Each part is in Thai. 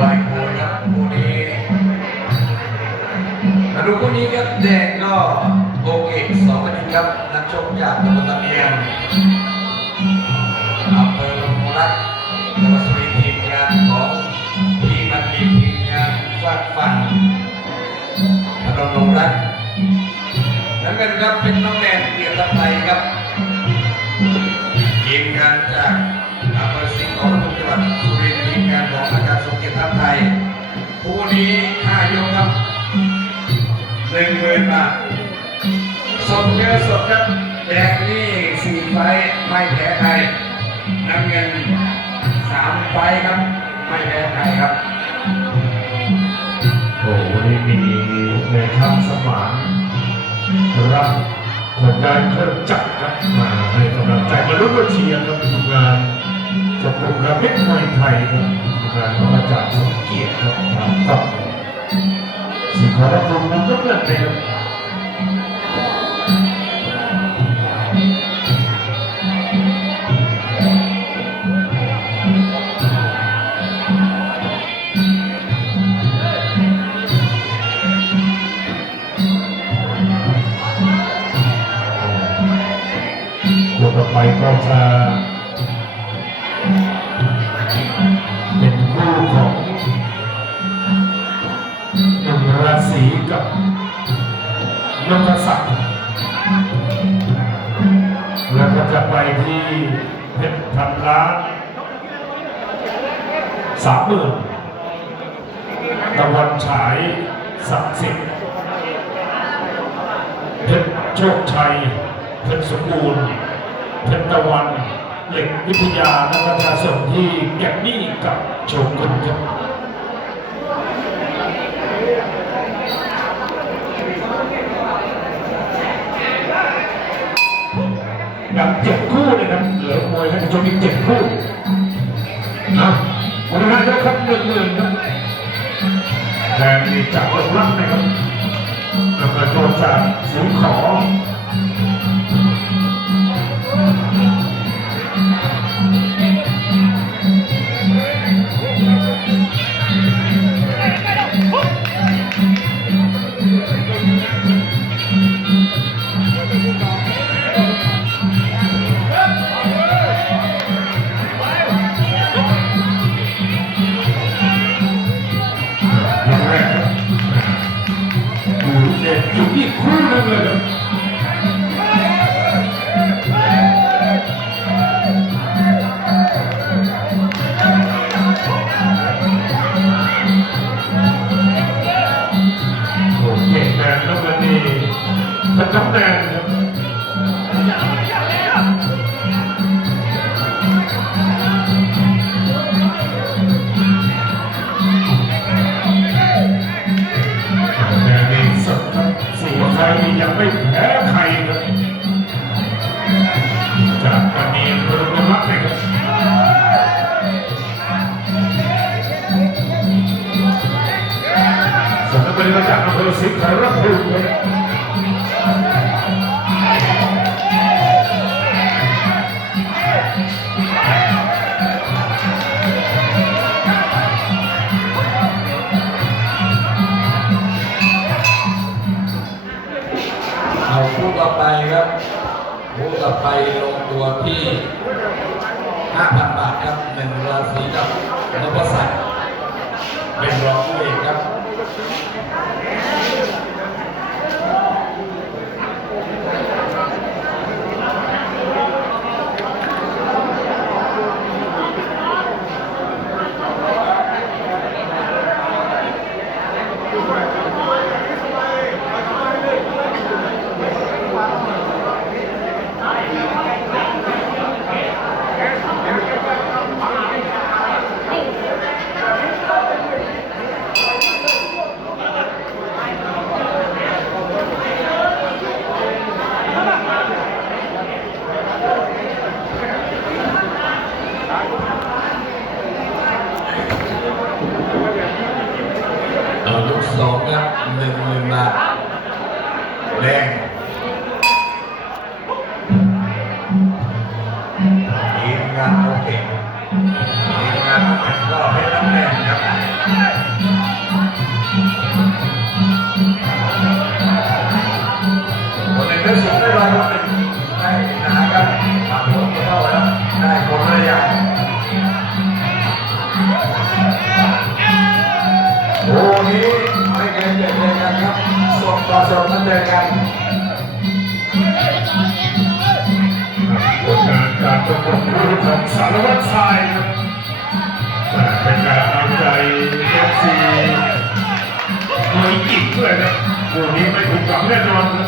วยคูครับคู่นี้มาดูคู่นี้ครับแดงก็โอเคสองคะแนนครับนักชกจากตำบลตะเมียงอำเภอลงรักจังหวัดสุรินทร์ทีมงานของทีมมันดีทีมงานฟาดฟันพนมลงรักแล้วกันครับเป็นน้องแดงเกียรติไทยครับ นึ่งหมื่นบาทสมเยอสดครับแดงนี่สี่ไฟไม่แพ้ใครน้ำเงินสามไฟครับ ไม่แพ้ใครครับ โอ้โหนี่มีในทัพสมานรับผลงานเครื่องจักรครับมาให้กำลังใจมาลุ้นมาเชียร์ครับทีมงานจบกลุ่มระเบิดมวยไทยครับทีมงานของอาจารย์สมเกียรติครับทางต่อสิ่ง ของรับรองมุ ศักดิ์แล้วก็จะไปที่เพชรพันล้านสามหมื่นตะวันฉายสักสิทธิ์เพชรโชคชัยเพชรสมบูรณ์เพชรตะวันเหล็กวิทยา และประชาส่งที่แกมมี่กับโชกุนครับ จะมีเจ็ดคู่นะวันนี้นะครับหนึ่งหมื่นครับแทนที่จากรถรักนะครับแล้วก็โดนจากสิงขอ เด็ดอยู่ที่คู่นึงเลยครับโอ้เก่งแมนแล้วกันนี่ถ้าคะแนนครั บัติจากอำเภอสิงรภูมิครับเอาคู่ต่อไปครับคู่ต่อไปลงตัวที่5,000 บาทครับหนึ่งราศีกับนพศักดิ์เป็นรองผู้เอกครับ 何? แดง ก็สมมันเดิมครันผลงานการประกบคู่ของสารวัตรชายครับเป็นการเอาใจเอฟซีมวยหญิงด้วยครับคู่นี้ไม่ถูกกับแน่นอนครับ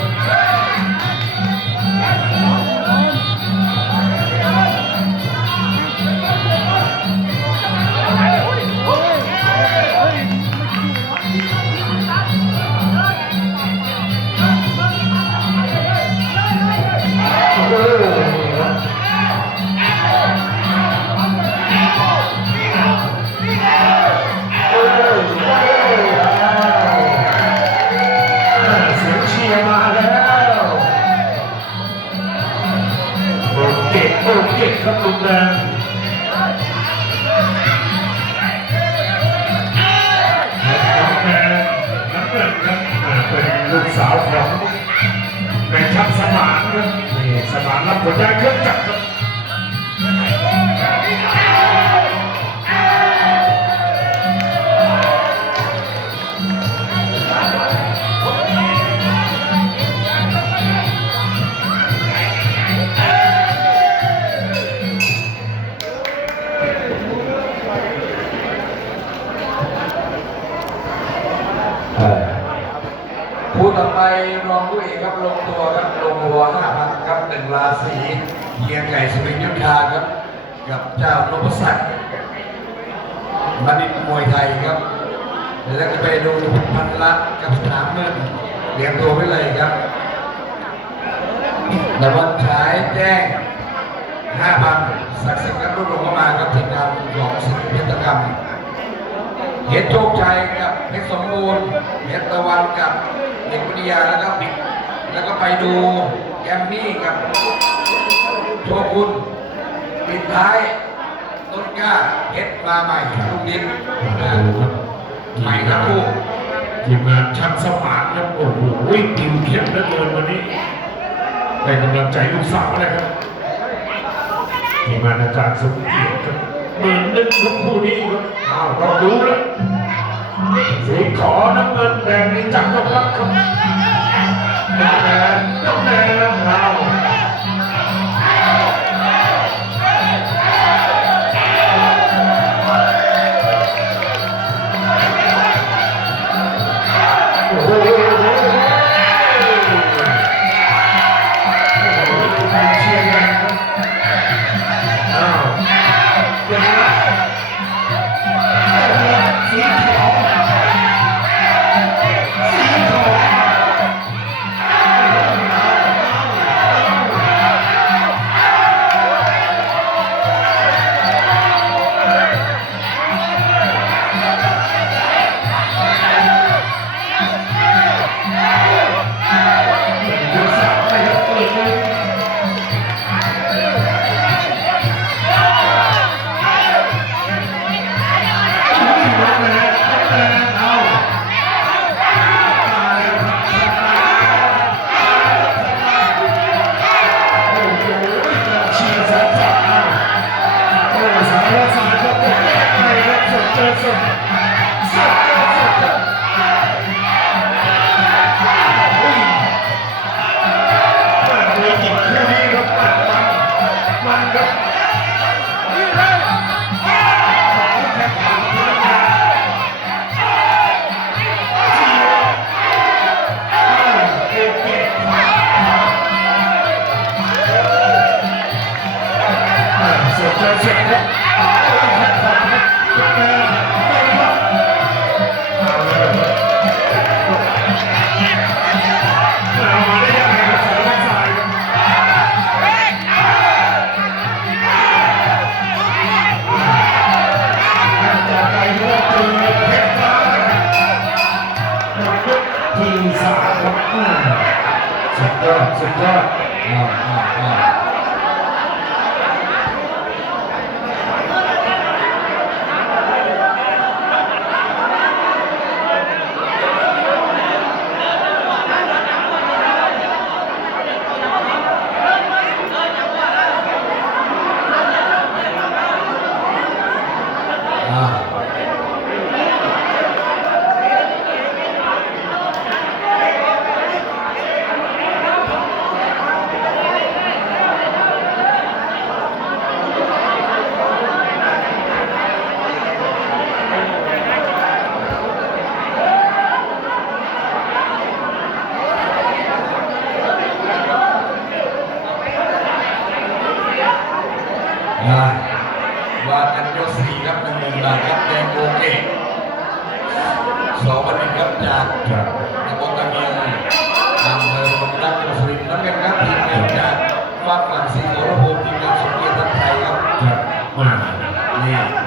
ครับลุงแดงน้องแดงน้ำเงินครับเป็นลูกสาวของในชักสมานครับนี่สมานรับผลได้เครื่องจักรครับ ต่อไปรองผู้เอกครับลงตัวครับลงหัวห้าพันครับหนึ่งราศีเฮียไก่สุรินทร์ยุทธาครับ กับเจ้านพศักดิ์บัณฑิตมวยไทยครับแล้วก็ไปดูพันลักษ์กับสนามเมือเรียงตัวไว้เลยครับแต่วันฉายแจ้ง5,000ศักดิ์สิทธิ์ครับรุ่นลงเข้ามาครับทีมงานของสิทธิเพชรกรรมเพชรโชคชัยกับเพชรสมบูรณ์เพชรตะวันกับ เด็กวิทยาแล้วก็ปิดแล้วก็ไปดูแกมมี่กับโชกุนปิดท้ายต้นกล้าเพชรมาใหม่ลูกดินมาดูครับใหม่ทั้งคู่ทีมงานช่างสมานครับโอ้โหวิ่งติวเข้มเหลือเกินวันนี้ให้กำลังใจลูกสาวนะครับทีมงานอาจารย์สมเกียรติครับเหมือนนึกทุกคู่นี้ครับอ้าวต้องดูแล้ว สีขอน้ำเงินแดงนี่จักรพรรดิครับน้ำแดงน้ำแดงเอา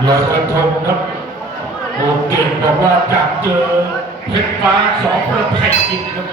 ลอยกะทงครับโอเก่งบอกว่าจะเจอเพชรฟ้าสองประเภทอีกครับ